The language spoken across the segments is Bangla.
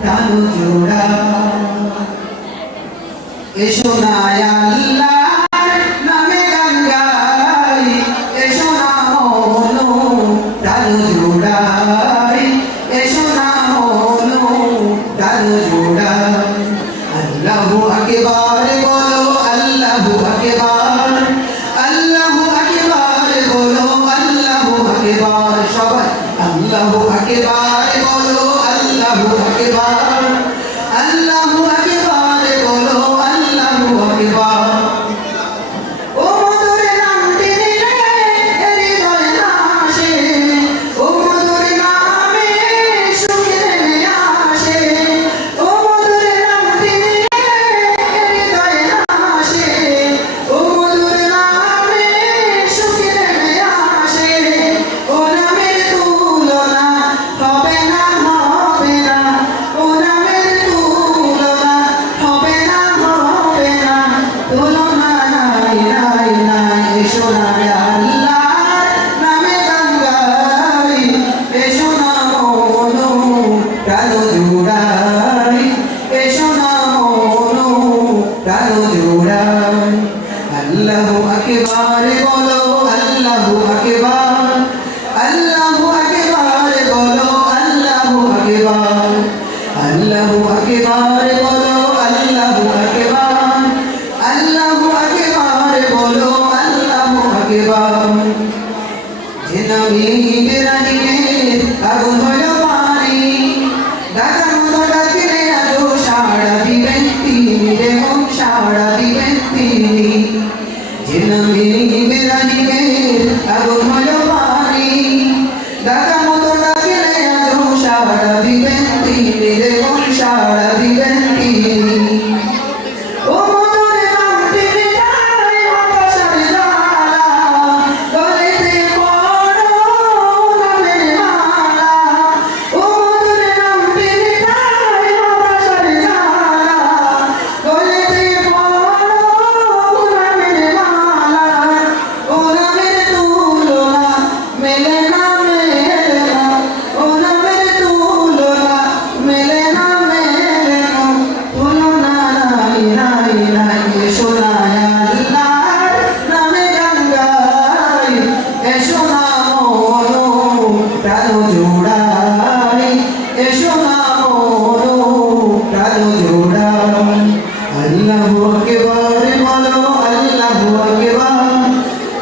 প্রাণ জোড়া এসো না আল্লাহর নামে গান গাই এসো না মনো প্রাণ জোড়াই এসো না মনো প্রাণ জোড়া আল্লাহু আকবার বলো আল্লাহু আকবার আল্লাহু আকবার বলো আল্লাহু আকবার সবাই আল্লাহু আকবার বলো আল্লাহু আকবার আল্লাহু আকবার বলো আল্লাহু আকবার ও মধুর নামটি নিলে হৃদয় নাশে ও মধুর নামে সুখে নেমে আসে ও মধুর নামটি নিলে হৃদয় নাশে ও মধুর নামে সুখে নেমে আসে ও নামের তুলনা হবে না ও নামের তুলনা হবে না তুলনা নাই নাই নাই এসো না আল্লাহর নামে গান গাই এসো না মনো প্রাণ জোড়াই এসো না মনো প্রাণ জোড়াই আল্লাহু আকবার বলো আল্লাহু আকবার আল্লাহু আকবার বলো আল্লাহু আকবার আল্লাহু আকবার বলো আল্লাহু আকবার আল্লাহু আকবার বলো আল্লাহু আকবার যে নামে ইব্রাহিমের আগুন হলো পানি ডাকার মতো ডাকলে আজও সাড়া দিবেন তিনি রে মন সাড়া দিবেন তিনি যে নামে ইব্রাহিমের আগুন হলো পানি ডাকার মতো ডাকলে আজও সাড়া দিবেন তিনি রে মন সাড়া দিবেন তিনি ও মধুর নামটি নিতাই হতাশার জ্বালা গলিতে পড়ো নামের মালা ও মধুর নামটি নিতাই হতাশার জ্বালা গলিতে পড়ো নামের মালা ও নামের তুলনা মেলে না ও নামের তুলনা মেলে না তুলনা নাই নাই নাই এসো না আল্লাহর নামে গান গাই এসো না মনো প্রাণ জোড়াই এসো না মনো প্রাণ জোড়াই আল্লাহু আকবার বলো আল্লাহু আকবার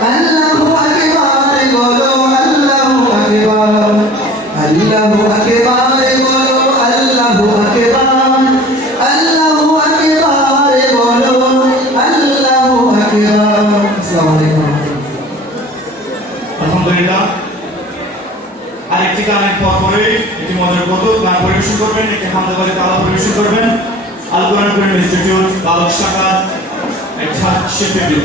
আল্লাহু আকবার বলো আল্লাহু আকবার আল্লাহু আকবার বলো আল্লাহু আকবার আল্লাহু আকবার বলো আল্লাহু আকবার আসসালামু আলাইকুম আলহামদুলিল্লাহ আরেকটি গানের পরে ইতিমধ্যে কত গান পরিবেশন করবেন একটি হামদাবাদী তালা পরিবেশন করবেন আল কোরআন ইনস্টিটিউট বালক শাখা একটা শিল্পী